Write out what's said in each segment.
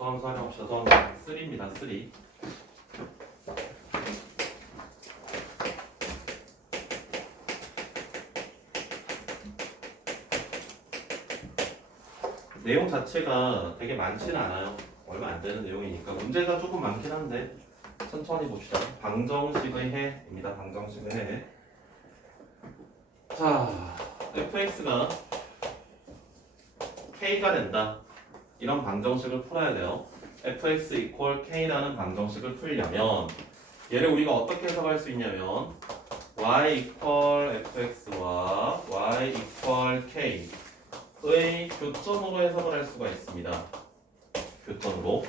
더함수 활용합시다. 더함수 3입니다. 3. 내용 자체가 되게 많지는 않아요. 얼마 안 되는 내용이니까 문제가 조금 많긴 한데 천천히 봅시다. 방정식의 해입니다. 방정식의 해. 자, fx가 k가 된다. 이런 방정식을 풀어야 돼요. fx equal k라는 방정식을 풀려면 얘를 우리가 어떻게 해석할 수 있냐면 y equal fx와 y equal k의 교점으로 해석을 할 수가 있습니다. 교점으로.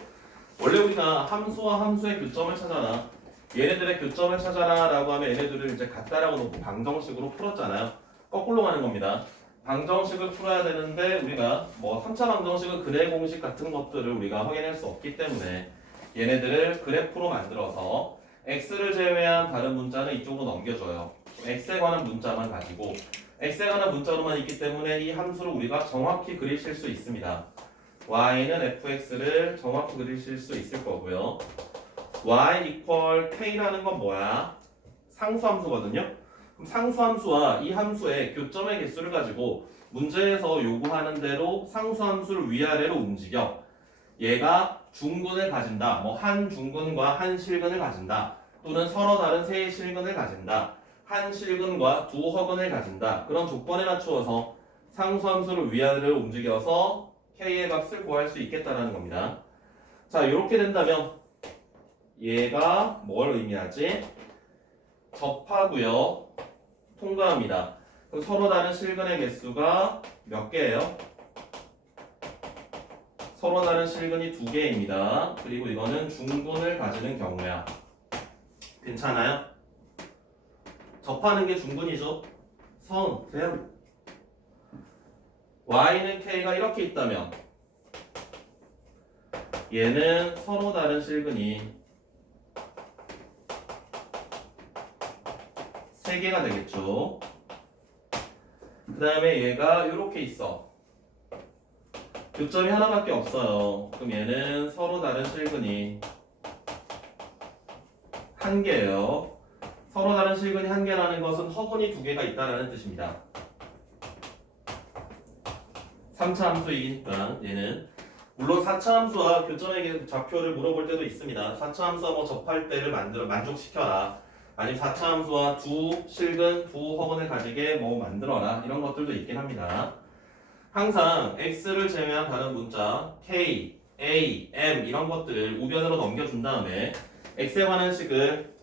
원래 우리가 함수와 함수의 교점을 찾아라. 얘네들의 교점을 찾아라 라고 하면 얘네들을 이제 같다라고 놓고 방정식으로 풀었잖아요. 거꾸로 가는 겁니다. 방정식을 풀어야 되는데 우리가 뭐 3차 방정식은 근해 공식 같은 것들을 우리가 확인할 수 없기 때문에 얘네들을 그래프로 만들어서 x를 제외한 다른 문자는 이쪽으로 넘겨줘요. x에 관한 문자만 가지고 x에 관한 문자로만 있기 때문에 이 함수를 우리가 정확히 그리실 수 있습니다. y는 fx를 정확히 그리실 수 있을 거고요. y equal k라는 건 뭐야? 상수함수거든요. 그럼 상수함수와 이 함수의 교점의 개수를 가지고 문제에서 요구하는 대로 상수함수를 위아래로 움직여 얘가 중근을 가진다. 뭐 한 중근과 한 실근을 가진다. 또는 서로 다른 세 실근을 가진다. 한 실근과 두 허근을 가진다. 그런 조건에 맞추어서 상수함수를 위아래로 움직여서 k의 값을 구할 수 있겠다라는 겁니다. 자, 이렇게 된다면 얘가 뭘 의미하지? 접하고요. 통과합니다. 그럼 서로 다른 실근의 개수가 몇 개예요? 서로 다른 실근이 2개입니다. 그리고 이거는 중근을 가지는 경우야. 괜찮아요? 접하는 게 중근이죠. 돼요. y는 k가 이렇게 있다면 얘는 서로 다른 실근이 3개가 되겠죠. 그 다음에 얘가 이렇게 있어. 교점이 하나밖에 없어요. 그럼 얘는 서로 다른 실근이 1개예요. 서로 다른 실근이 1개라는 것은 허근이 2개가 있다는 뜻입니다. 3차 함수이니까 얘는 물론 4차 함수와 교점의 좌표를 물어볼 때도 있습니다. 4차 함수와 뭐 접할 때를 만족시켜라. 아니면 4차 함수와 두 실근, 두 허근을 가지게 뭐 만들어라. 이런 것들도 있긴 합니다. 항상 x를 제외한 다른 문자 k, a, m 이런 것들을 우변으로 넘겨준 다음에 x에 관한 식을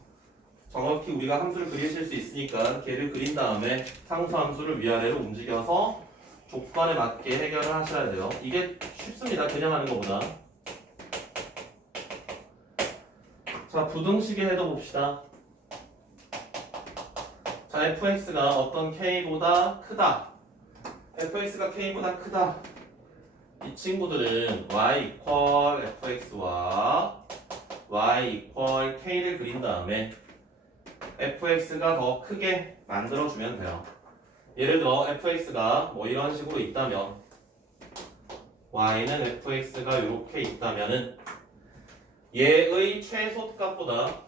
정확히 우리가 함수를 그리실 수 있으니까 걔를 그린 다음에 상수함수를 위아래로 움직여서 조건에 맞게 해결을 하셔야 돼요. 이게 쉽습니다. 그냥 하는 것보다. 자, 부등식의 해도 봅시다. 자, fx가 어떤 k보다 크다. fx가 k보다 크다. 이 친구들은 y equal fx와 y equal k를 그린 다음에 fx가 더 크게 만들어주면 돼요. 예를 들어 fx가 뭐 이런 식으로 있다면 y는 fx가 이렇게 있다면은 얘의 최소값보다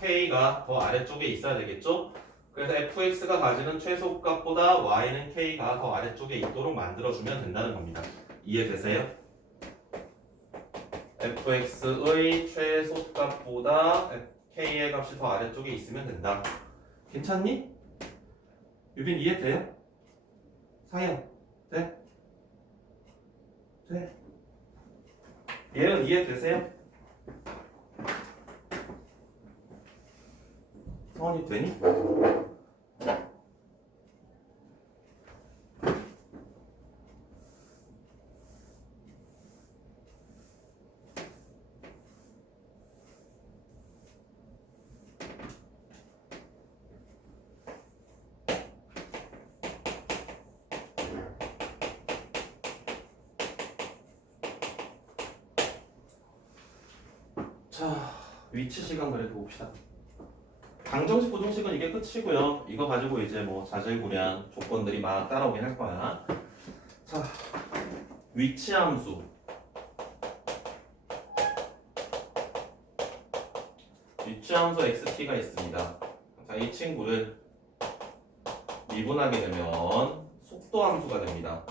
k가 더 아래쪽에 있어야 되겠죠? 그래서 fx가 가지는 최소값보다 y는 k가 더 아래쪽에 있도록 만들어주면 된다는 겁니다. 이해되세요? fx의 최소값보다 k의 값이 더 아래쪽에 있으면 된다. 괜찮니? 유빈 이해돼요? 상현 돼? 돼? 얘는 이해되세요? 성원이 되니? 자, 위치 시간 그래도 봅시다. 방정식, 부등식은 이게 끝이고요. 이거 가지고 이제 뭐 자질구레한 조건들이 막 따라오긴 할 거야. 자, 위치 함수. 위치함수 xt가 있습니다. 자, 이 친구를 미분하게 되면 속도 함수가 됩니다.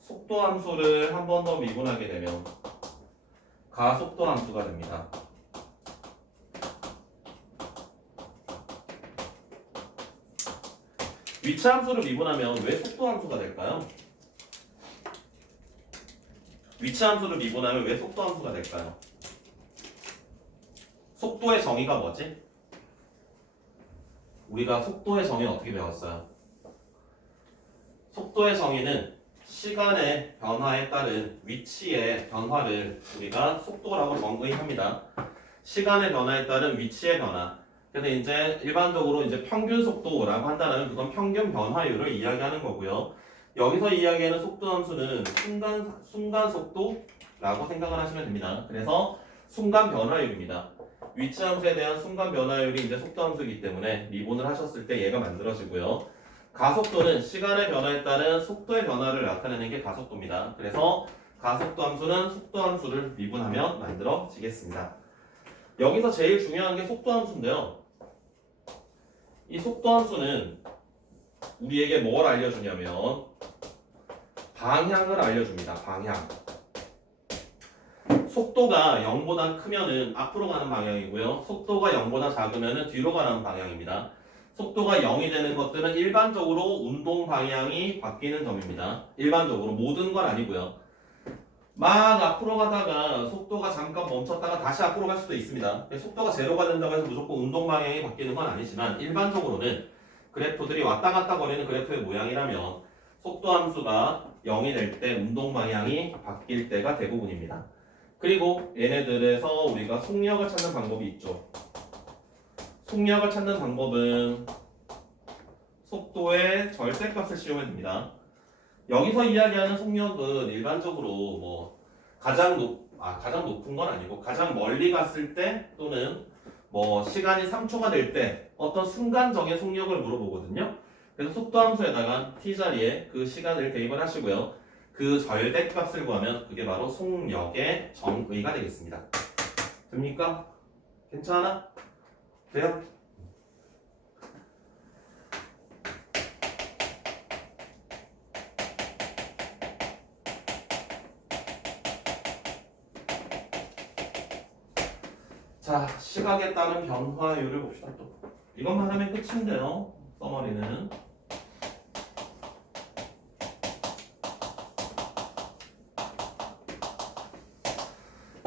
속도 함수를 한 번 더 미분하게 되면 가속도 함수가 됩니다. 위치 함수를 미분하면 왜 속도 함수가 될까요? 위치 함수를 미분하면 왜 속도 함수가 될까요? 속도의 정의가 뭐지? 우리가 속도의 정의는 어떻게 배웠어요? 속도의 정의는 시간의 변화에 따른 위치의 변화를 우리가 속도라고 정의합니다. 시간의 변화에 따른 위치의 변화. 그래서 이제 일반적으로 이제 평균 속도라고 한다면 그건 평균 변화율을 이야기하는 거고요. 여기서 이야기하는 속도 함수는 순간 속도라고 생각을 하시면 됩니다. 그래서 순간 변화율입니다. 위치 함수에 대한 순간 변화율이 이제 속도 함수이기 때문에 미분을 하셨을 때 얘가 만들어지고요. 가속도는 시간의 변화에 따른 속도의 변화를 나타내는 게 가속도입니다. 그래서 가속도 함수는 속도 함수를 미분하면 만들어지겠습니다. 여기서 제일 중요한 게 속도 함수인데요. 이 속도 함수는 우리에게 뭘 알려주냐면 방향을 알려줍니다. 방향. 속도가 0보다 크면은 앞으로 가는 방향이고요. 속도가 0보다 작으면은 뒤로 가는 방향입니다. 속도가 0이 되는 것들은 일반적으로 운동 방향이 바뀌는 점입니다. 일반적으로 모든 건 아니고요. 막 앞으로 가다가 속도가 잠깐 멈췄다가 다시 앞으로 갈 수도 있습니다. 속도가 제로가 된다고 해서 무조건 운동 방향이 바뀌는 건 아니지만 일반적으로는 그래프들이 왔다 갔다 거리는 그래프의 모양이라면 속도 함수가 0이 될 때 운동 방향이 바뀔 때가 대부분입니다. 그리고 얘네들에서 우리가 속력을 찾는 방법이 있죠. 속력을 찾는 방법은 속도의 절대값을 씌우면 됩니다. 여기서 이야기하는 속력은 일반적으로 뭐 가장 높은 건 아니고 가장 멀리 갔을 때 또는 뭐 시간이 3초가 될 때 어떤 순간적인 속력을 물어보거든요. 그래서 속도 함수에다가 t 자리에 그 시간을 대입을 하시고요. 그 절대값을 구하면 그게 바로 속력의 정의가 되겠습니다. 됩니까? 괜찮아? 돼요? 자, 시각에 따른 변화율을 봅시다. 또 이것만 하면 끝인데요. 써머리는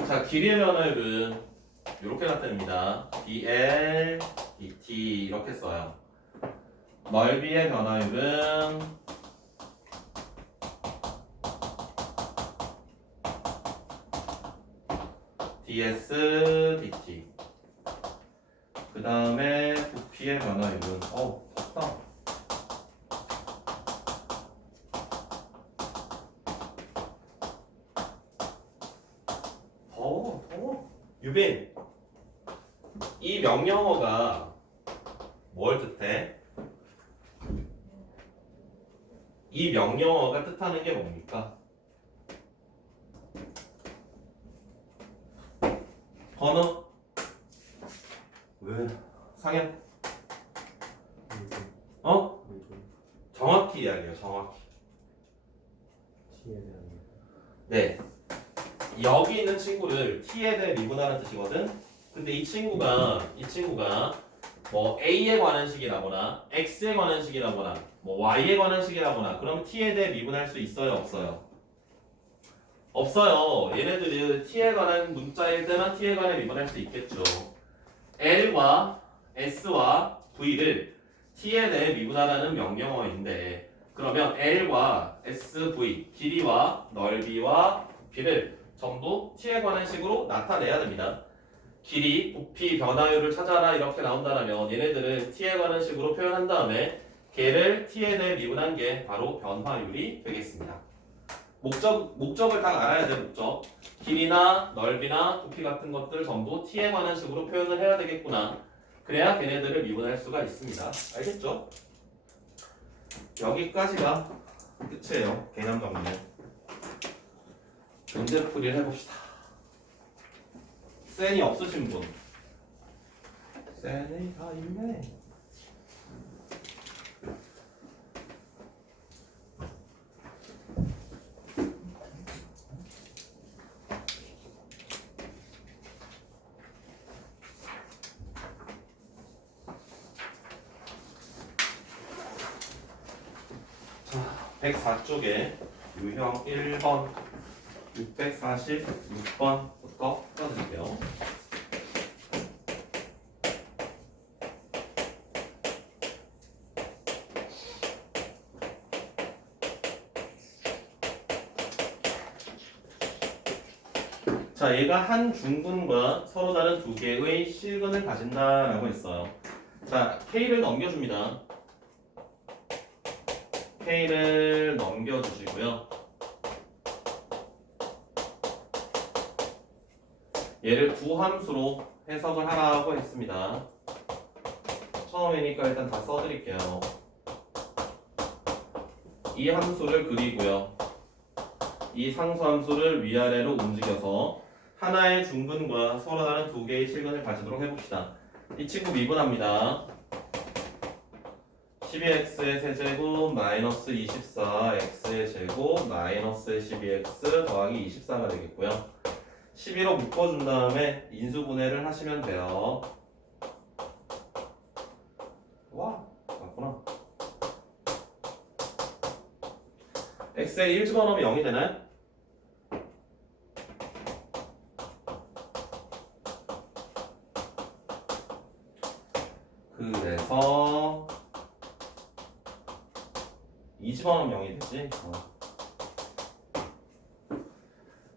자, 길이의 변화율은 이렇게 나타냅니다. dl, dt 이렇게 써요. 넓이의 변화율은 ds, dt. 그 다음에 부피의 변화율은 덥다. 더워. 유빈, 이 명령어가 뭘 뜻해? 이 명령어가 뜻하는 게 뭡니까? 번호? 왜? 상현? 정확히 이야기해요. 정확히. 네. 여기 있는 친구를 t에 대해 미분하는 뜻이거든. 근데 이 친구가 뭐 a에 관한 식이라거나 x에 관한 식이라거나 뭐 y에 관한 식이라거나 그럼 t에 대해 미분할 수 있어요, 없어요? 없어요. 얘네들은 t에 관한 문자일 때만 t에 관해 미분할 수 있겠죠. l과 s와 v를 t에 대해 미분하라는 명령어인데 그러면 l과 s, v 길이와 넓이와 부피를 전부 t에 관한 식으로 나타내야 됩니다. 길이, 부피, 변화율을 찾아라 이렇게 나온다면 얘네들은 t에 관한 식으로 표현한 다음에 걔를 t에 대해 미분한 게 바로 변화율이 되겠습니다. 목적을 다 알아야 돼. 목적. 길이나 넓이나 부피 같은 것들을 전부 t에 관한 식으로 표현을 해야 되겠구나. 그래야 걔네들을 미분할 수가 있습니다. 알겠죠? 여기까지가 끝이에요. 개념 정리는. 문제풀이를 해봅시다. 센이 없으신 분. 센이 다 있네. 자, 104쪽에 유형 1번 646번부터 써드릴게요. 자, 얘가 한 중근과 서로 다른 두 개의 실근을 가진다라고 했어요. 자, K를 넘겨줍니다. K를 넘겨주시고요. 얘를 두 함수로 해석을 하라고 했습니다. 처음이니까 일단 다 써드릴게요. 이 함수를 그리고요. 이 상수함수를 위아래로 움직여서 하나의 중근과 서로 다른 두 개의 실근을 가지도록 해봅시다. 이 친구 미분합니다. 12x의 세제곱 마이너스 24x의 제곱 마이너스 12x 더하기 24가 되겠고요. 12로 묶어준 다음에 인수분해를 하시면 돼요. 와, 맞구나. x에 1 집어넣으면 0이 되나요? 그래서 2 집어넣으면 0이 되지.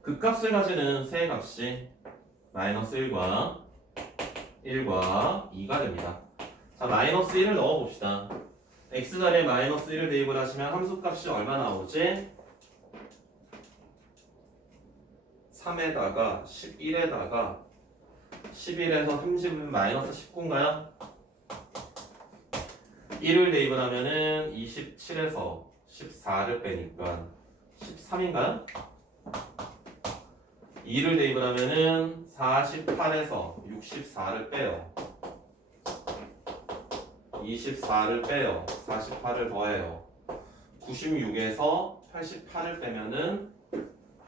그 값을 가지는 세 값이 마이너스 1과 2가 됩니다. 자, 마이너스 1을 넣어봅시다. x자리에 마이너스 1을 대입을 하시면 함수값이 얼마 나오지? 3에다가 11에다가 11에서 30은 마이너스 19인가요? 1을 대입을 하면은 27에서 14를 빼니까 13인가요? 2를 대입을 하면은 48에서 64를 빼요. 24를 빼요. 48을 더해요. 96에서 88을 빼면은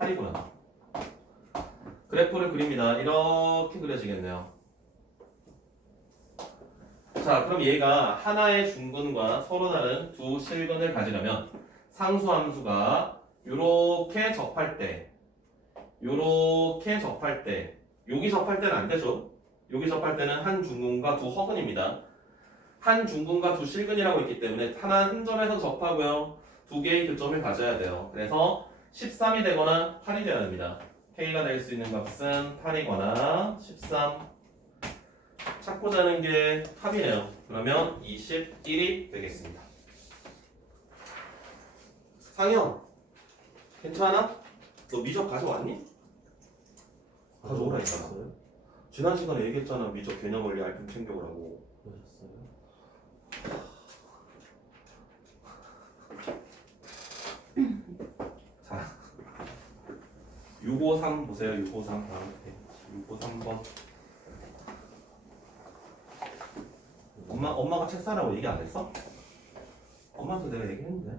8이구나. 그래프를 그립니다. 이렇게 그려지겠네요. 자, 그럼 얘가 하나의 중근과 서로 다른 두 실근을 가지려면 상수함수가 요렇게 접할 때 여기 접할 때는 안 되죠. 여기 접할 때는 한 중근과 두 허근입니다. 한 중근과 두 실근이라고 있기 때문에 하나 한 점에서 접하고요. 두 개의 교점을 가져야 돼요. 그래서 13이 되거나 8이 되어야 됩니다. K가 될 수 있는 값은 8이거나 13. 찾고자 하는 게 합이네요. 그러면 21이 되겠습니다. 상현, 괜찮아? 너 미적 가져왔니? 가져오라 했잖아. 지난 시간에 얘기했잖아. 미적 개념 원리 알품 챙겨오라고. 자, 653 보세요. 653 다음에 653번. 엄마가 책 사라고 얘기 안 했어? 엄마한테 내가 얘기했는데.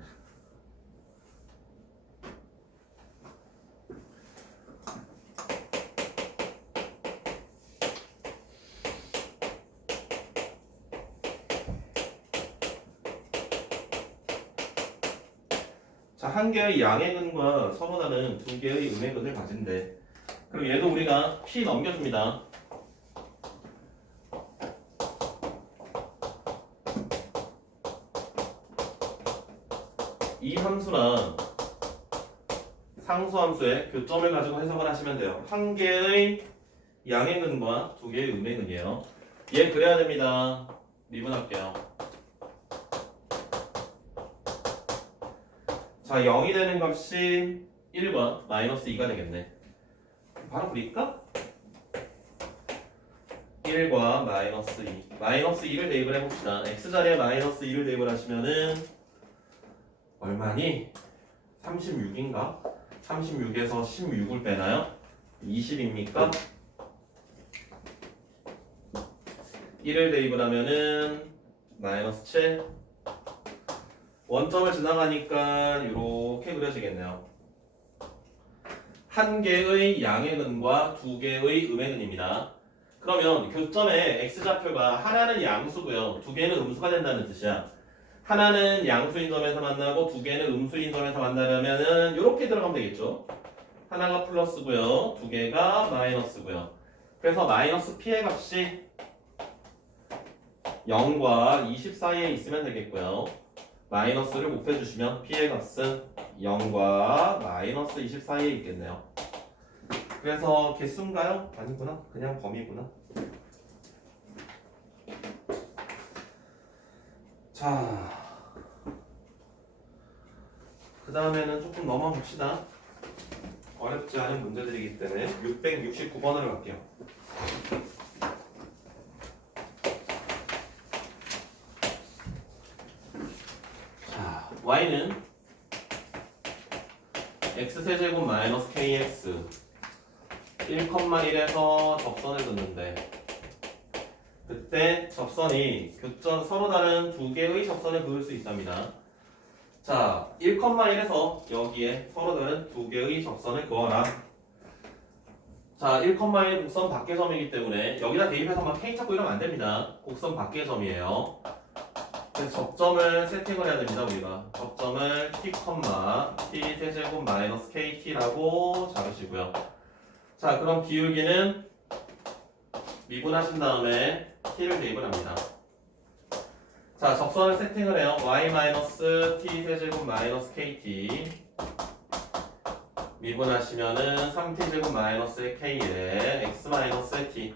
자, 한 개의 양의 근과 서로 다른 두 개의 음의 근을 가진대. 그럼 얘도 우리가 P 넘겨줍니다. 이 함수랑 상수함수의 교점을 가지고 해석을 하시면 돼요. 한 개의 양의 근과 두 개의 음의 근이에요. 얘 그래야 됩니다. 미분할게요. 자, 0이 되는 값이 1과 마이너스 2가 되겠네. 바로 그릴까? 1과 마이너스 2. 마이너스 2를 대입을 해봅시다. x자리에 마이너스 2를 대입을 하시면은 얼마니? 36인가? 36에서 16을 빼나요? 20입니까? 1을 대입을 하면은 마이너스 7. 원점을 지나가니까 이렇게 그려지겠네요. 한 개의 양의 근과 두 개의 음의 근입니다. 그러면 교점의 x좌표가 하나는 양수고요. 두 개는 음수가 된다는 뜻이야. 하나는 양수인 점에서 만나고 두 개는 음수인 점에서 만나려면은 이렇게 들어가면 되겠죠. 하나가 플러스고요. 두 개가 마이너스고요. 그래서 마이너스 p의 값이 0과 20 사이에 있으면 되겠고요. 마이너스를 곱해주시면 p의 값은 0과 마이너스 20 사이에 있겠네요. 그래서 개수인가요? 아니구나. 그냥 범위구나. 자, 그 다음에는 조금 넘어봅시다. 어렵지 않은 문제들이기 때문에 669번으로 갈게요. 자, y는 x세제곱 마이너스 kx 1,1에서 접선을 긋는데 그때 접선이 교점 서로 다른 두 개의 접선을 그을 수 있답니다. 자, 1,1에서 여기에 서로 다른 두 개의 접선을 그어라. 자, 1,1 곡선 밖의 점이기 때문에 여기다 대입해서 막 K 찾고 이러면 안 됩니다. 곡선 밖의 점이에요. 그래서 접점을 세팅을 해야 됩니다. 우리가 접점을 t, t 세제곱 마이너스 kt라고 잡으시고요. 자, 그럼 기울기는 미분하신 다음에 t를 대입을 합니다. 자, 접선을 세팅을 해요. y 마이너스 t 세제곱 마이너스 kt 미분하시면은 3t제곱 마이너스 k에 x 마이너스 t.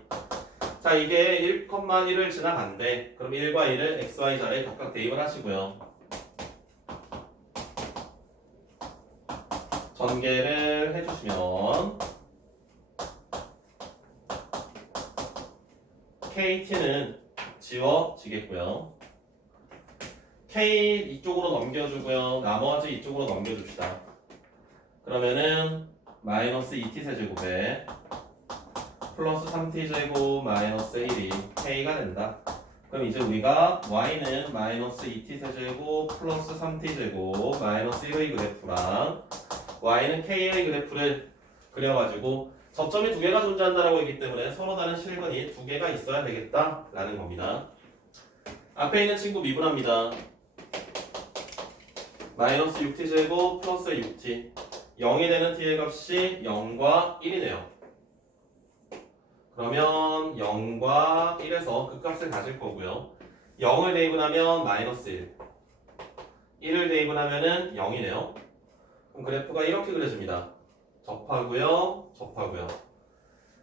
자, 이게 1,1을 지나간대. 그럼 1과 1을 x, y 자리에 각각 대입을 하시고요. 전개를 해주시면 kt는 지워지겠고요. k 이쪽으로 넘겨주고요. 나머지 이쪽으로 넘겨줍시다. 그러면은 마이너스 2t 세제곱에 플러스 3t 제곱 마이너스 1이 k가 된다. 그럼 이제 우리가 y는 마이너스 2t 세제곱 플러스 3t 제곱 마이너스 1의 그래프랑 y는 k의 그래프를 그려가지고 접점이 두 개가 존재한다라고 했기 때문에 서로 다른 실근이 두 개가 있어야 되겠다라는 겁니다. 앞에 있는 친구 미분합니다. 마이너스 6t 제곱 플러스 6t 0이 되는 t의 값이 0과 1이네요. 그러면 0과 1에서 그 값을 가질 거고요. 0을 대입을 하면 마이너스 1 1을 대입을 하면은 0이네요. 그럼 그래프가 이렇게 그려집니다. 접하고요, 접하고요.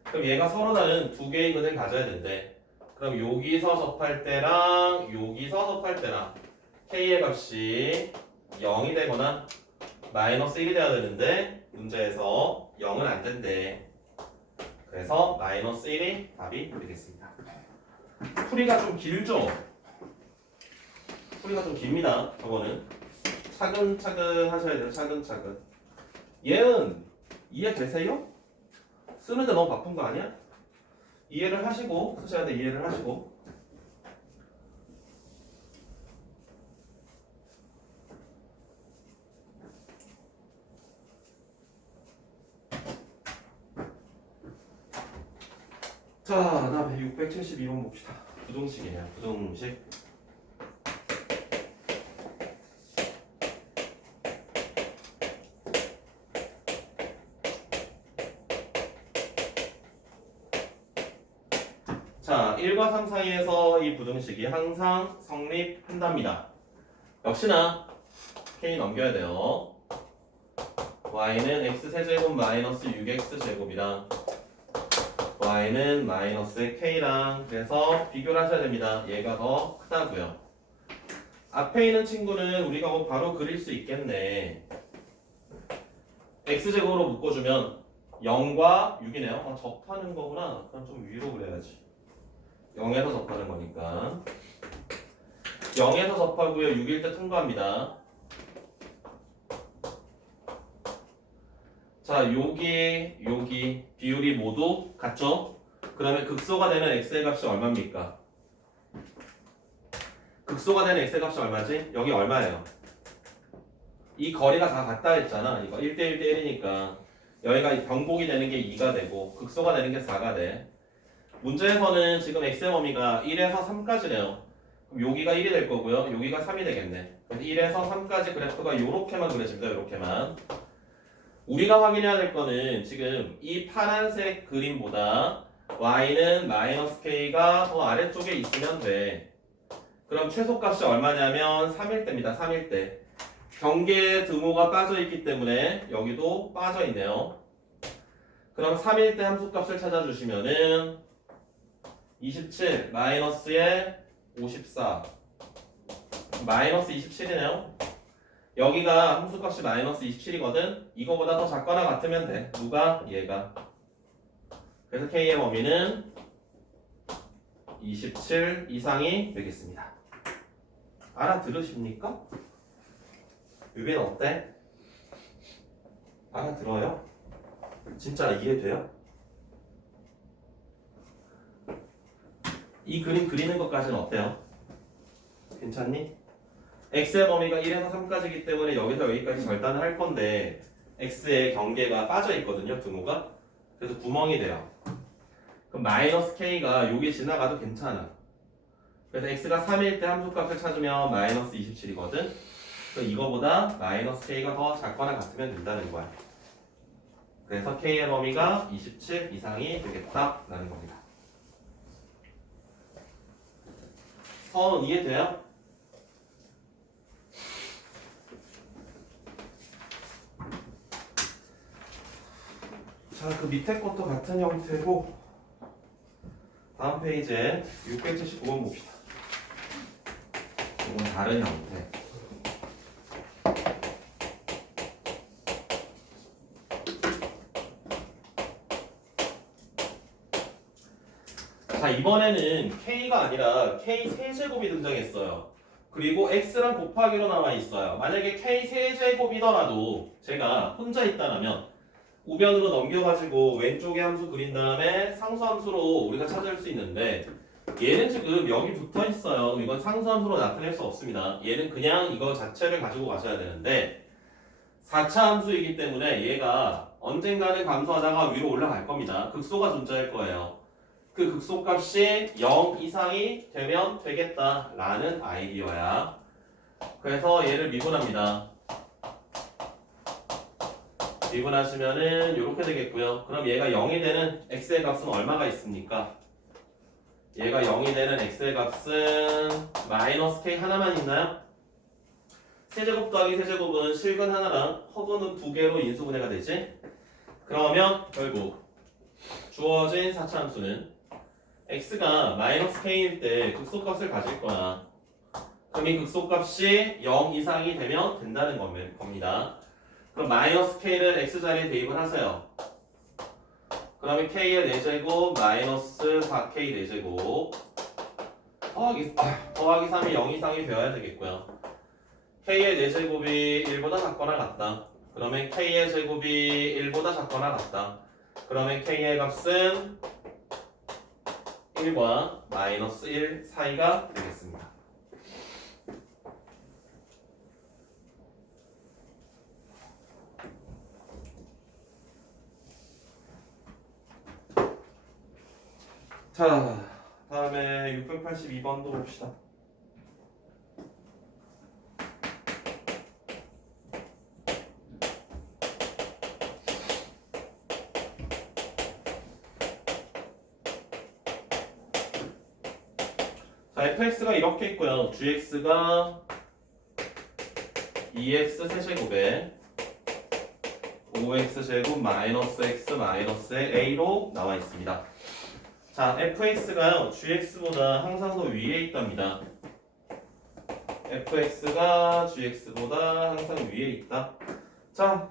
그럼 얘가 서로 다른 두 개의 근을 가져야 된대. 그럼 여기서 접할 때랑 여기서 접할 때랑 k의 값이 0이 되거나 마이너스 1이 돼야 되는데 문제에서 0은 안 된대. 그래서 마이너스 1이 답이 되겠습니다. 풀이가 좀 길죠? 풀이가 좀 깁니다. 저거는 차근차근 하셔야 돼요. 차근차근. 얘는 이해되세요? 쓰는데 너무 바쁜 거 아니야? 이해를 하시고 쓰셔야 돼. 이해를 하시고. 자, 다음에 672번 봅시다. 부등식이네요. 부등식. 자, 1과 3 사이에서 이 부등식이 항상 성립한답니다. 역시나 k 넘겨야 돼요. y는 x세제곱 마이너스 6x제곱이랑 y는 마이너스 k랑 그래서 비교를 하셔야 됩니다. 얘가 더 크다고요. 앞에 있는 친구는 우리가 뭐 바로 그릴 수 있겠네. x제곱으로 묶어주면 0과 6이네요. 아, 접하는 거구나. 그럼 좀 위로 그려야지. 0에서 접하는 거니까 0에서 접하고요. 6일 때 통과합니다. 자, 여기 비율이 모두 같죠? 그러면 극소가 되는 x의 값이 얼마입니까? 극소가 되는 x의 값이 얼마지? 여기 얼마예요? 이 거리가 다 같다 했잖아. 이거 1대1 대 1이니까 여기가 병복이 되는 게 2가 되고 극소가 되는 게 4가 돼. 문제에서는 지금 x의 범위가 1에서 3까지래요. 그럼 여기가 1이 될 거고요. 여기가 3이 되겠네. 그래서 1에서 3까지 그래프가 요렇게만 그려집니다. 요렇게만. 우리가 확인해야 될 거는 지금 이 파란색 그림보다 y는 마이너스 k가 더 아래쪽에 있으면 돼. 그럼 최소값이 얼마냐면 3일 때입니다. 3일 때. 경계에 등호가 빠져있기 때문에 여기도 빠져있네요. 그럼 3일 때 함수값을 찾아주시면은 27 마이너스에 54 마이너스 27이네요. 여기가 함수값이 마이너스 27이거든. 이거보다 더 작거나 같으면 돼. 누가? 얘가. 그래서 K의 범위는 27 이상이 되겠습니다. 알아들으십니까? 유빈 어때? 알아들어요? 진짜 이해돼요? 이 그림 그리는 것까지는 어때요? 괜찮니? x의 범위가 1에서 3까지이기 때문에 여기서 여기까지 절단을 할 건데 x의 경계가 빠져 있거든요, 등호가. 그래서 구멍이 돼요. 그럼 마이너스 k가 여기 지나가도 괜찮아. 그래서 x가 3일 때 함수값을 찾으면 마이너스 27이거든. 그래서 이거보다 마이너스 k가 더 작거나 같으면 된다는 거야. 그래서 k의 범위가 27 이상이 되겠다라는 겁니다. 서은 이해돼요? 자, 그 밑에 것도 같은 형태고 다음 페이지에 679번 봅시다. 이건 다른 형태. 자, 이번에는 k가 아니라 k 세제곱이 등장했어요. 그리고 x랑 곱하기로 나와 있어요. 만약에 k 세제곱이더라도 제가 혼자 있다라면 우변으로 넘겨가지고 왼쪽에 함수 그린 다음에 상수함수로 우리가 찾을 수 있는데 얘는 지금 여기 붙어 있어요. 이건 상수함수로 나타낼 수 없습니다. 얘는 그냥 이거 자체를 가지고 가셔야 되는데 4차 함수이기 때문에 얘가 언젠가는 감소하다가 위로 올라갈 겁니다. 극소가 존재할 거예요. 그 극소값이 0 이상이 되면 되겠다라는 아이디어야. 그래서 얘를 미분합니다. 미분하시면은 이렇게 되겠고요. 그럼 얘가 0이 되는 x의 값은 얼마가 있습니까? 얘가 0이 되는 x의 값은 마이너스 k 하나만 있나요? 세제곱 더하기 세제곱은 실근 하나랑 허근은 두 개로 인수분해가 되지? 그러면 결국 주어진 4차 함수는 x가 마이너스 k일 때 극소값을 가질 거야. 그럼 이 극소값이 0 이상이 되면 된다는 겁니다. 그럼 마이너스 k를 x자리에 대입을 하세요. 그러면 k의 4제곱 마이너스 4k 4제곱 더하기 3이 0 이상이 되어야 되겠고요. k의 4제곱이 1보다 작거나 같다. 그러면 k의 제곱이 1보다 작거나 같다. 그러면 k의 값은 1과 마이너스 1 사이가 되겠습니다. 자, 다음에 682번도 봅시다. 자, fx가 이렇게 있고요. gx가 2x 세제곱에 5x제곱 마이너스 x 마이너스의 a로 나와 있습니다. 자, fx가요 gx보다 항상 더 위에 있답니다. fx가 gx보다 항상 위에 있다. 자,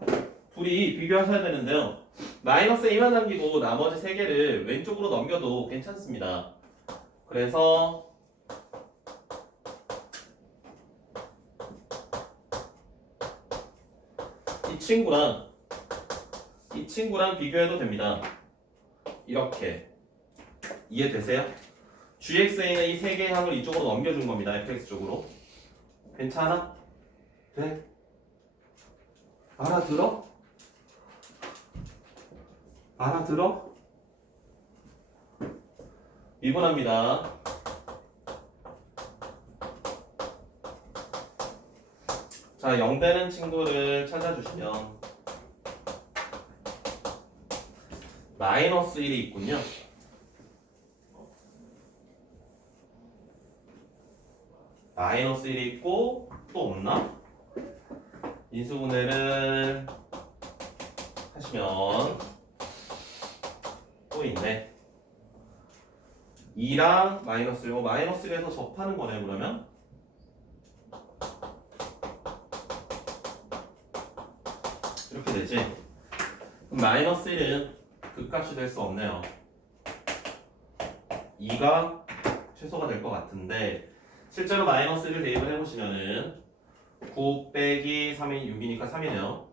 둘이 비교하셔야 되는데요. 마이너스 a만 남기고 나머지 세 개를 왼쪽으로 넘겨도 괜찮습니다. 그래서 이 친구랑 이 친구랑 비교해도 됩니다. 이렇게 이해되세요? gxa는 이 세 개의 항을 이쪽으로 넘겨준 겁니다. fx 쪽으로. 괜찮아? 돼? 알아들어? 알아들어? 미분합니다. 자, 0되는 친구를 찾아주시면 마이너스 1이 있군요. 마이너스 1이 있고 또 없나? 인수분해를 하시면 또 있네. 2랑 마이너스 1, 마이너스 1에서 접하는 거네. 그러면 이렇게 되지. 그럼 마이너스 1은 극값이 될 수 없네요. 2가 최소가 될 것 같은데 실제로 마이너스 1을 대입을 해보시면은 9 빼기 3이 6이니까 3이네요.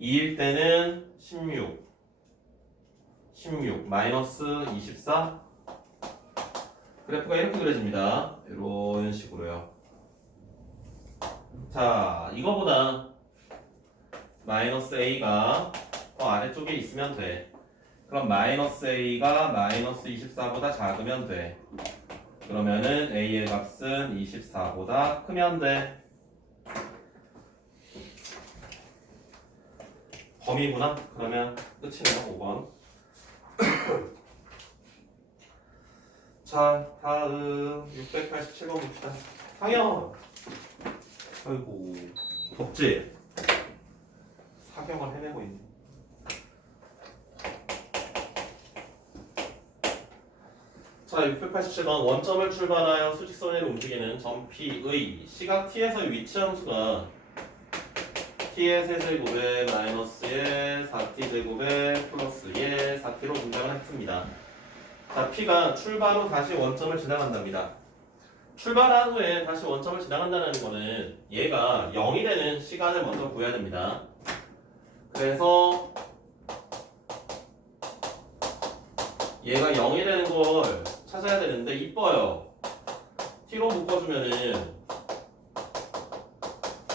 2일 때는 16 마이너스 24. 그래프가 이렇게 그려집니다. 이런 식으로요. 자, 이거보다 마이너스 a가 더 아래쪽에 있으면 돼. 그럼 마이너스 a가 마이너스 24보다 작으면 돼. 그러면은 a의 값은 24보다 크면 돼. 범위구나? 그러면 끝이네요. 5번. 자, 다음 687번 봅시다. 상영. 아이고, 덥지? 사경을 헤매고 있네. 자, 687번 원점을 출발하여 수직선을 움직이는 점 P의 시각 T에서의 위치 함수가 T의 세제곱에 마이너스에 4T제곱에 플러스에 4T로 분장을 했습니다. 자, P가 출발 후 다시 원점을 지나간답니다. 출발한 후에 다시 원점을 지나간다는 거는 얘가 0이 되는 시간을 먼저 구해야 됩니다. 그래서 얘가 0이 되는 걸 찾아야 되는데 이뻐요. T로 묶어주면은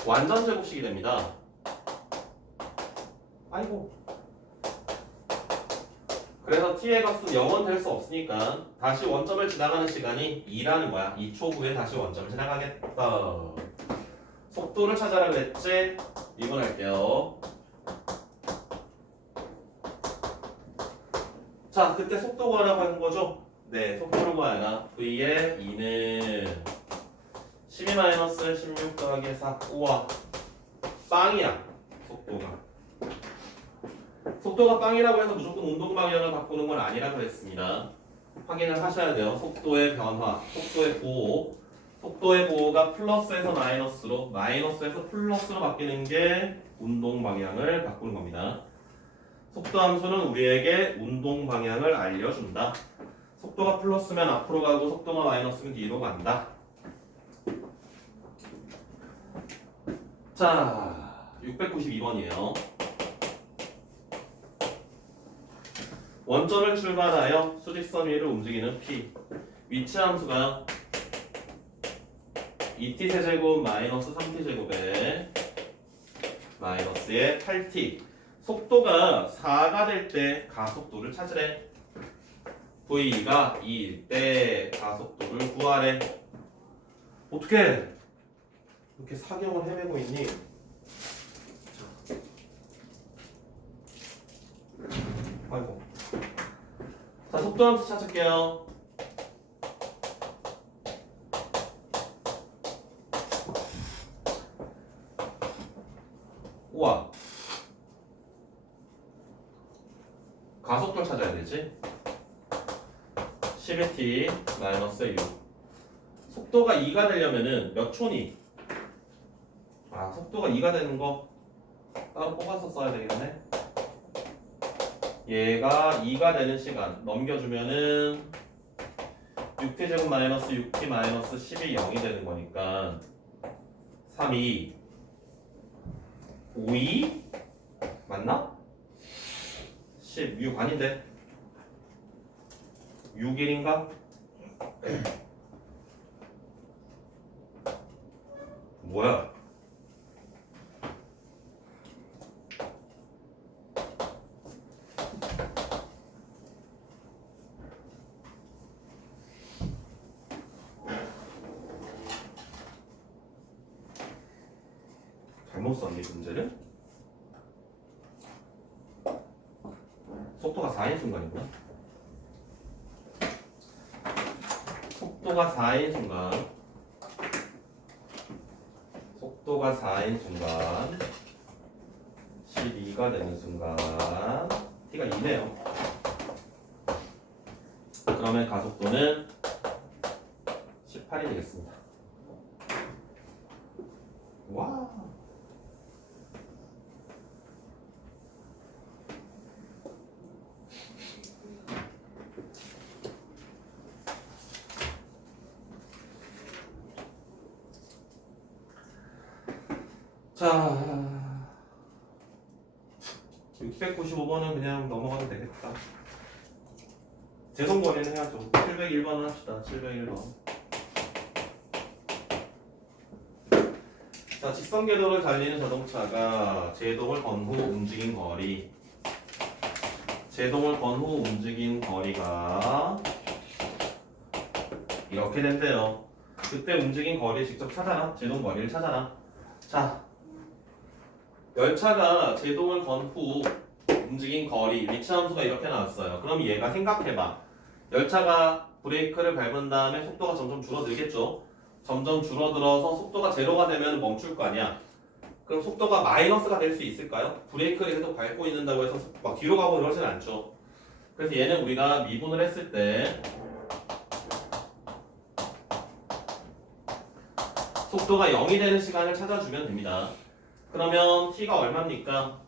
완전 제곱식이 됩니다. 아이고. 그래서 T의 값은 0은 될 수 없으니까 다시 원점을 지나가는 시간이 2라는 거야. 2초 후에 다시 원점을 지나가겠다. 속도를 찾아라 그랬지? 미분할게요. 자, 그때 속도 구하라고 하는 거죠? 네, 속도를 구하라. V의 2는 12-16 더하기 4. 우와, 빵이야. 속도가 빵이라고 해서 무조건 운동 방향을 바꾸는 건 아니라고 했습니다. 확인을 하셔야 돼요. 속도의 변화, 속도의 보호. 속도의 보호가 플러스에서 마이너스로, 마이너스에서 플러스로 바뀌는 게 운동 방향을 바꾸는 겁니다. 속도 함수는 우리에게 운동 방향을 알려준다. 속도가 플러스면 앞으로 가고 속도가 마이너스면 뒤로 간다. 자, 692번이에요. 원점을 출발하여 수직선 위를 움직이는 P. 위치 함수가 2t제곱 마이너스 3t제곱에 마이너스의 8t. 속도가 4가 될 때 가속도를 찾으래. V가 2일 때 가속도를 구하래. 어떻게 이렇게 사경을 헤매고 있니? 아이고. 자, 속도 함수 찾을게요. 우와. 가속도를 찾아야 되지. 12t 마이너스 6. 속도가 2가 되려면은 몇 초니? 아, 속도가 2가 되는 거 따로 뽑아서 써야 되겠네. 얘가 2가 되는 시간 넘겨주면은 6t제곱 마이너스 6t 마이너스 10이 0이 되는 거니까 3, 2, 5, 2 맞나? 6 아닌데 6일인가? 뭐야? 잘못 썼니 문제를? 속도가 4인 순간이구나. 속도가 4인 순간 속도가 4인 순간 12가 되는 순간 t가 2네요. 그러면 가속도는 18이 되겠습니다. 와. 자, 695번은 그냥 넘어가도 되겠다. 제동거리는 해야죠. 701번은 합시다. 701번. 자, 직선 궤도를 달리는 자동차가 제동을 건 후 움직인 거리. 제동을 건 후 움직인 거리가 이렇게 된대요. 그때 움직인 거리 직접 찾아라. 제동 거리를 찾아라. 자, 열차가 제동을 건 후 움직인 거리, 위치 함수가 이렇게 나왔어요. 그럼 얘가 생각해봐. 열차가 브레이크를 밟은 다음에 속도가 점점 줄어들겠죠. 점점 줄어들어서 속도가 제로가 되면 멈출 거 아니야. 그럼 속도가 마이너스가 될 수 있을까요? 브레이크를 계속 밟고 있는다고 해서 막 뒤로 가고 그러진 않죠. 그래서 얘는 우리가 미분을 했을 때 속도가 0이 되는 시간을 찾아주면 됩니다. 그러면 t가 얼마입니까?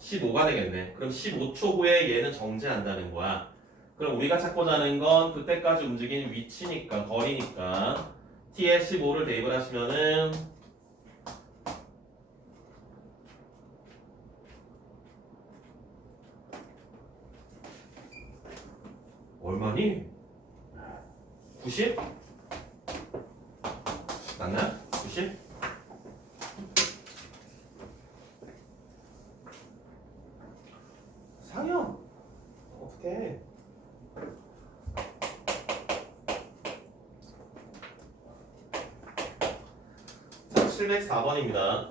15가 되겠네. 그럼 15초 후에 얘는 정지한다는 거야. 그럼 우리가 찾고자 하는 건 그때까지 움직인 위치니까, 거리니까 t에 15를 대입을 하시면은 얼마니? 90? 맞나? 90? 상현 어떡해. 자, 704번입니다.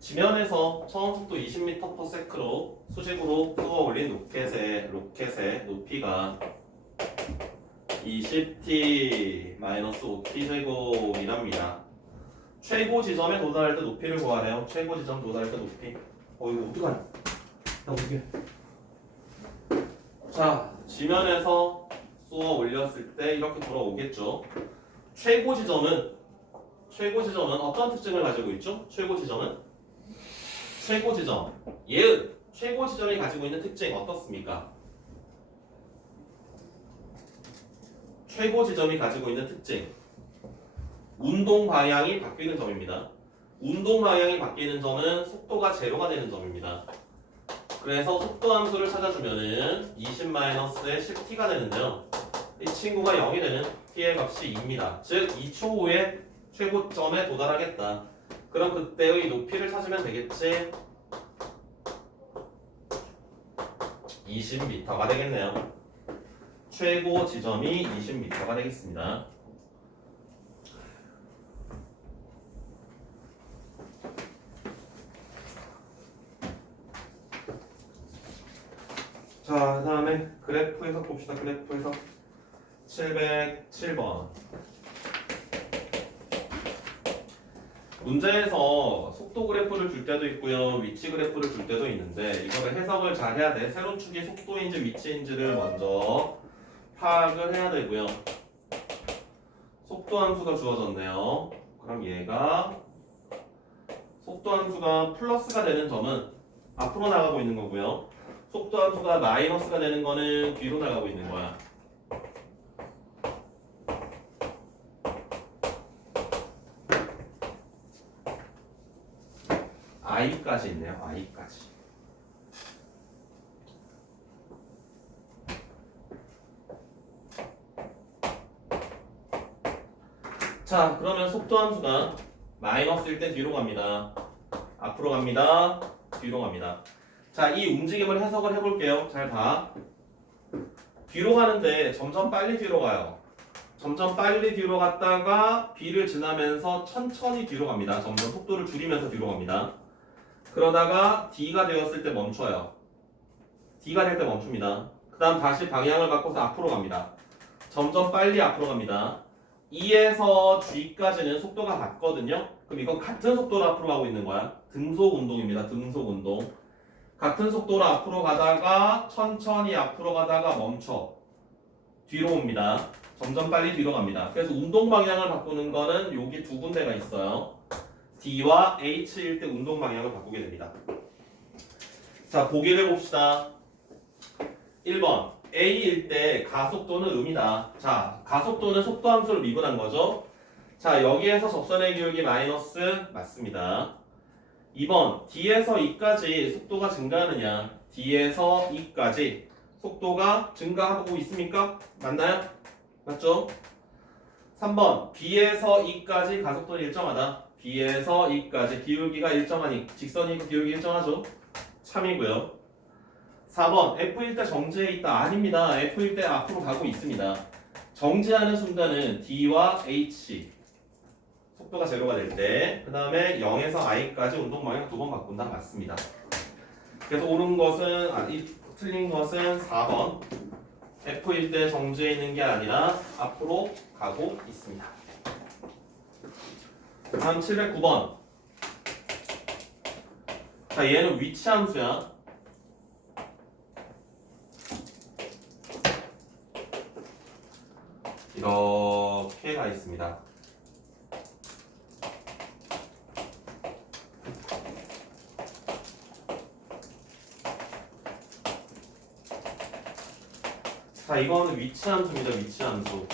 지면에서 처음 속도 20m/s로 수직으로 쏘아 올린 로켓의 높이가 20t-5t 제곱이랍니다. 최고 지점에 도달할 때 높이를 구하래요. 최고 지점 도달할 때 높이. 이거 어떡하냐? 나 어떡해. 자, 지면에서 쏘아 올렸을 때 이렇게 돌아오겠죠. 최고 지점은 어떤 특징을 가지고 있죠? 최고 지점은 예은 최고 지점이 가지고 있는 특징 어떻습니까? 최고 지점이 가지고 있는 특징 운동 방향이 바뀌는 점입니다. 운동 방향이 바뀌는 점은 속도가 제로가 되는 점입니다. 그래서 속도 함수를 찾아주면은 20-에 10t가 되는데요. 이 친구가 0이 되는 t의 값이 2입니다. 즉 2초 후에 최고점에 도달하겠다. 그럼 그때의 높이를 찾으면 되겠지? 20m가 되겠네요. 최고 지점이 20m가 되겠습니다. 자, 그 다음에 그래프 해석 봅시다. 그래프 해석 707번. 문제에서 속도 그래프를 줄 때도 있고요, 위치 그래프를 줄 때도 있는데 이거를 해석을 잘 해야 돼. 세로 축이 속도인지 위치인지를 먼저 파악을 해야 되고요. 속도 함수가 주어졌네요. 그럼 얘가 속도 함수가 플러스가 되는 점은 앞으로 나가고 있는 거고요. 속도 함수가 마이너스가 되는 거는 뒤로 나가고 있는 거야. i까지 있네요. i까지. 자, 그러면 속도 함수가 마이너스일 때 뒤로 갑니다. 앞으로 갑니다. 뒤로 갑니다. 자, 이 움직임을 해석을 해볼게요. 잘 봐. 뒤로 가는데 점점 빨리 뒤로 가요. 점점 빨리 뒤로 갔다가 B를 지나면서 천천히 뒤로 갑니다. 점점 속도를 줄이면서 뒤로 갑니다. 그러다가 D가 되었을 때 멈춰요. D가 될 때 멈춥니다. 그 다음 다시 방향을 바꿔서 앞으로 갑니다. 점점 빨리 앞으로 갑니다. E에서 G까지는 속도가 같거든요. 그럼 이건 같은 속도로 앞으로 가고 있는 거야. 등속 운동입니다. 등속 운동. 같은 속도로 앞으로 가다가 천천히 앞으로 가다가 멈춰. 뒤로 옵니다. 점점 빨리 뒤로 갑니다. 그래서 운동 방향을 바꾸는 거는 여기 두 군데가 있어요. D와 H일 때 운동 방향을 바꾸게 됩니다. 자, 보기를 봅시다. 1번 A일 때 가속도는 음이다. 자, 가속도는 속도 함수를 미분한 거죠. 자, 여기에서 접선의 기울기 마이너스 맞습니다. 2번 D에서 E까지 속도가 증가하느냐. D에서 E까지 속도가 증가하고 있습니까? 맞나요? 맞죠? 3번 B에서 E까지 가속도는 일정하다. B에서 E까지 기울기가 일정하니 직선이 있고 기울기 일정하죠? 참이고요. 4번 F일 때 정지해 있다. 아닙니다. F일 때 앞으로 가고 있습니다. 정지하는 순간은 D와 H 속도가 제로가 될 때, 그 다음에 0에서 I까지 운동 방향 두 번 바꾼다. 맞습니다. 그래서 옳은 것은 틀린 것은 4번 F일 때 정지해 있는 게 아니라 앞으로 가고 있습니다. 다음 709번. 자, 얘는 위치 함수야. 이렇게 가 있습니다. 자, 이거는 위치 함수입니다. 위치 함수.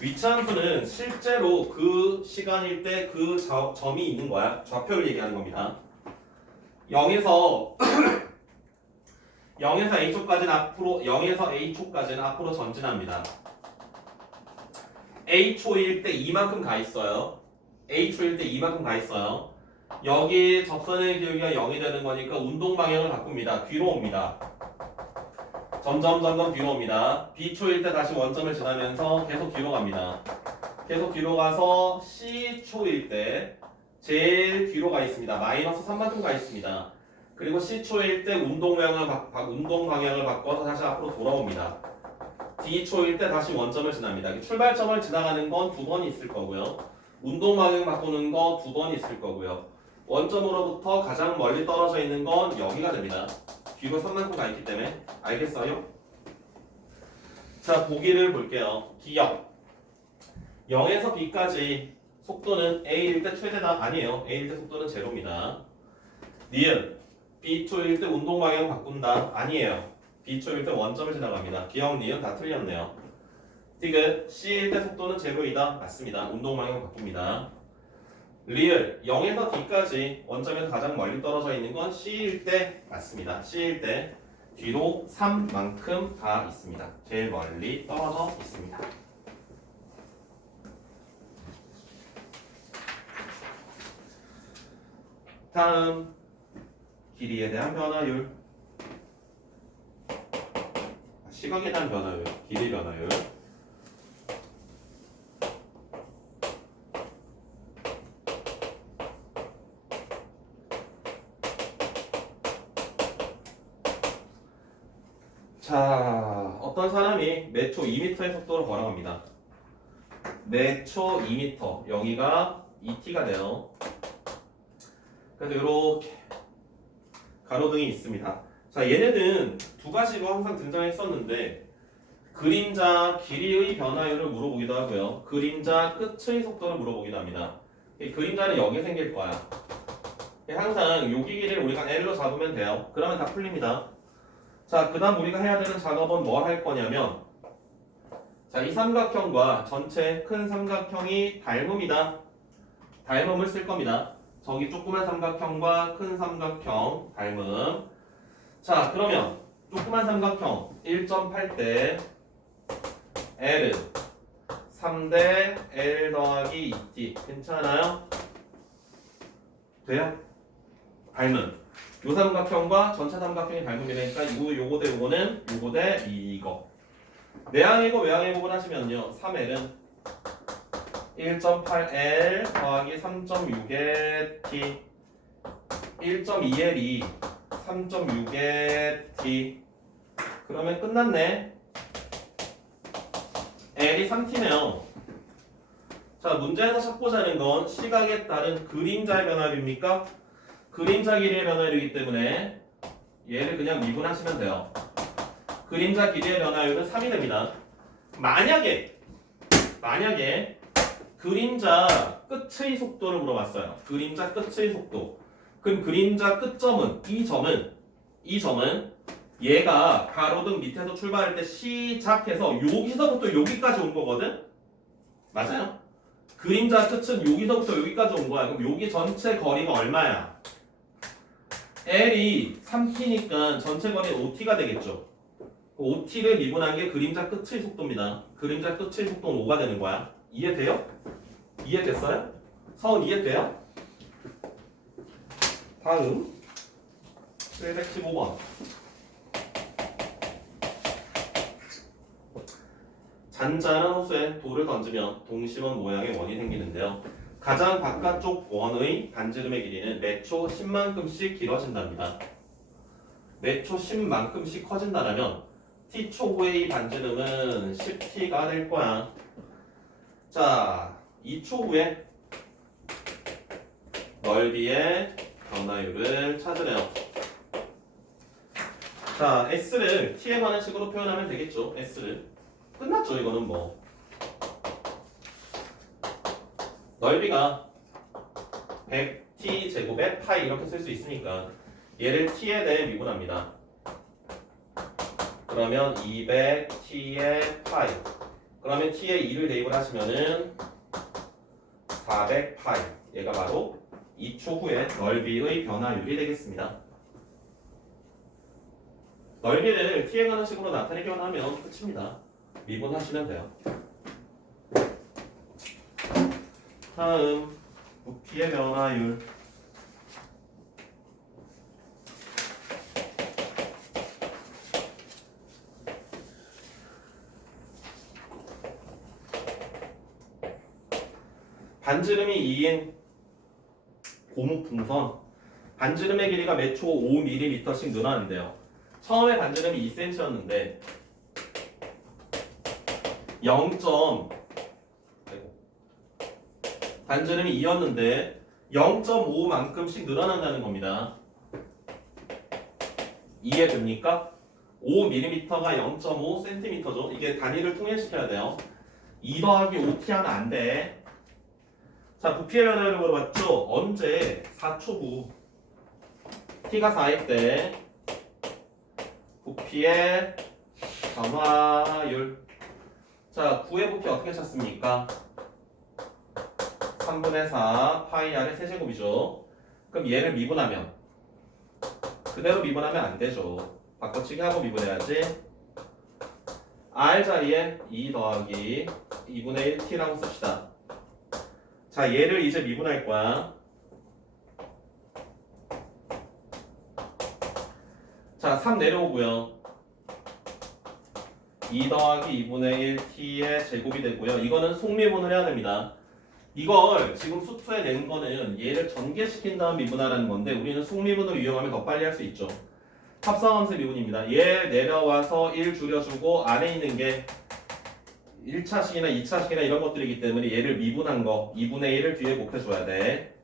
위치 함수는 실제로 그 시간일 때 그 점이 있는 거야. 좌표를 얘기하는 겁니다. 0에서 0에서 A초까지는 앞으로 0에서 A초까지는 앞으로 전진합니다. A초일 때 이만큼 가 있어요. A초일 때 이만큼 가 있어요. 여기 접선의 기울기가 0이 되는 거니까 운동 방향을 바꿉니다. 뒤로 옵니다. 점점 뒤로 옵니다. B초일 때 다시 원점을 지나면서 계속 뒤로 갑니다. 계속 뒤로 가서 C초일 때 제일 뒤로 가 있습니다. 마이너스 3만큼 가 있습니다. 그리고 C초일 때 운동 방향을 바꿔서 다시 앞으로 돌아옵니다. D초일 때 다시 원점을 지납니다. 출발점을 지나가는 건 두 번이 있을 거고요. 운동 방향 바꾸는 거 두 번이 있을 거고요. 원점으로부터 가장 멀리 떨어져 있는 건 여기가 됩니다. 뒤로 3만큼 가 있기 때문에. 알겠어요? 자, 보기를 볼게요. 기억 0에서 B까지 속도는 A일 때 최대다. 아니에요. A일 때 속도는 제로입니다. 니은 B초일 때 운동 방향 바꾼다. 아니에요. B초일 때 원점을 지나갑니다. 기억, 니은 다 틀렸네요. 디귿 C일 때 속도는 제로이다. 맞습니다. 운동 방향 바꿉니다. 리을 0에서 D까지 원점에서 가장 멀리 떨어져 있는 건 C일 때 맞습니다. C일 때 뒤로 3만큼 가 있습니다. 제일 멀리 떨어져 있습니다. 다음 길이에 대한 변화율. 시각에 대한 변화율, 길이 변화율. 자, 어떤 사람이 매초 2m의 속도로 걸어갑니다. 매초 2m, 여기가 2t가 돼요. 그래서 이렇게 가로등이 있습니다. 자, 얘네는 두 가지로 항상 등장했었는데 그림자 길이의 변화율을 물어보기도 하고요. 그림자 끝의 속도를 물어보기도 합니다. 이 그림자는 여기 생길 거야. 항상 여기 길이를 우리가 L로 잡으면 돼요. 그러면 다 풀립니다. 자, 그 다음 우리가 해야 되는 작업은 뭘 할 거냐면, 자, 이 삼각형과 전체 큰 삼각형이 닮음이다. 닮음을 쓸 겁니다. 저기 조그만 삼각형과 큰 삼각형 닮음. 자, 그러면 조그만 삼각형 1.8 때 L은 3대 L 더하기 2t 괜찮아요? 돼요? 닮은 요 삼각형과 전체 삼각형이 닮음이니까 요거 대 요거는 요거 대 이거 내항이고 외항의 부분 하시면요 3L은 1.8L 더하기 3.6의 t 1.2L이 3.6의 t 그러면 끝났네. L이 3t네요. 자, 문제에서 찾고자 하는 건 시각에 따른 그림자의 변화율입니까? 그림자 길이의 변화율이기 때문에 얘를 그냥 미분하시면 돼요. 그림자 길이의 변화율은 3이 됩니다. 만약에 그림자 끝의 속도를 물어봤어요. 그림자 끝의 속도. 그럼 그림자 끝점은 이 점은 얘가 가로등 밑에서 출발할 때 시작해서 여기서부터 여기까지 온 거거든? 맞아요? 그림자 끝은 여기서부터 여기까지 온 거야. 그럼 여기 전체 거리가 얼마야? L이 3t니까 전체 거리는 5t가 되겠죠. 5t를 미분한 게 그림자 끝의 속도입니다. 그림자 끝의 속도는 5가 되는 거야. 이해돼요? 이해됐어요? 서은 이해돼요? 다음 715번 잔잔한 호수에 돌을 던지면 동심원 모양의 원이 생기는데요. 가장 바깥쪽 원의 반지름의 길이는 매초 10만큼씩 길어진답니다. 매초 10만큼씩 커진다면 t초구의 이 반지름은 10t가 될 거야. 자, 2초구의 넓이의 변화율을 찾으래요. 자, s를 t에 관한 식으로 표현하면 되겠죠. s를 끝났죠. 이거는 뭐 넓이가 100t 제곱에 파이 이렇게 쓸 수 있으니까 얘를 t에 대해 미분합니다. 그러면 200t의 파이 그러면 t에 2를 대입을 하시면은 400파이 얘가 바로 2초 후의 넓이의 변화율이 되겠습니다. 넓이를 t에 관한 식으로 나타내기만 하면 끝입니다. 미분하시면 돼요. 다음 부피의 변화율 반지름이 2인 고무풍선 반지름의 길이가 매초 5mm씩 늘어나는데요. 처음에 반지름이 2cm였는데 0. 반지름이 2였는데 0.5만큼씩 늘어난다는 겁니다. 이해됩니까? 5mm가 0.5cm죠. 이게 단위를 통일시켜야 돼요. 2 더하기 5t 하면 안 돼. 자, 부피의 변화율을 물어봤죠? 언제? 4초구. t가 4일 때 부피의 변화율. 자, 9의 부피 어떻게 찾습니까? 3분의 4 파이 r의 세제곱이죠. 그럼 얘를 미분하면 그대로 미분하면 안 되죠. 바꿔치기 하고 미분해야지. r 자리에 2 더하기 2분의 1t라고 씁시다. 자, 얘를 이제 미분할 거야. 자, 3 내려오고요. 2 더하기 2분의 1t의 제곱이 되고요. 이거는 속미분을 해야 됩니다. 이걸 지금 수투에 낸 거는 얘를 전개시킨 다음 미분하라는 건데 우리는 속미분을 이용하면 더 빨리 할 수 있죠. 합성함수 미분입니다. 얘 내려와서 1 줄여주고 안에 있는 게 1차식이나 2차식이나 이런 것들이기 때문에 얘를 미분한 거 2분의 1을 뒤에 곱해줘야 돼.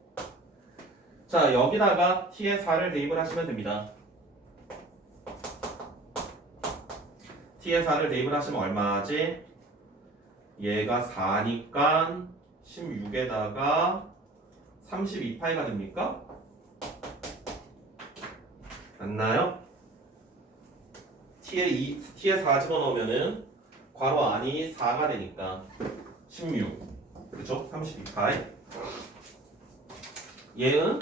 자, 여기다가 t의 4를 대입을 하시면 됩니다. t의 4를 대입을 하시면 얼마지? 얘가 4니까 16에다가 32파이가 됩니까? 맞나요? t에 4 집어넣으면은 괄호 안이 4가 되니까 16 그죠? 32파이 얘는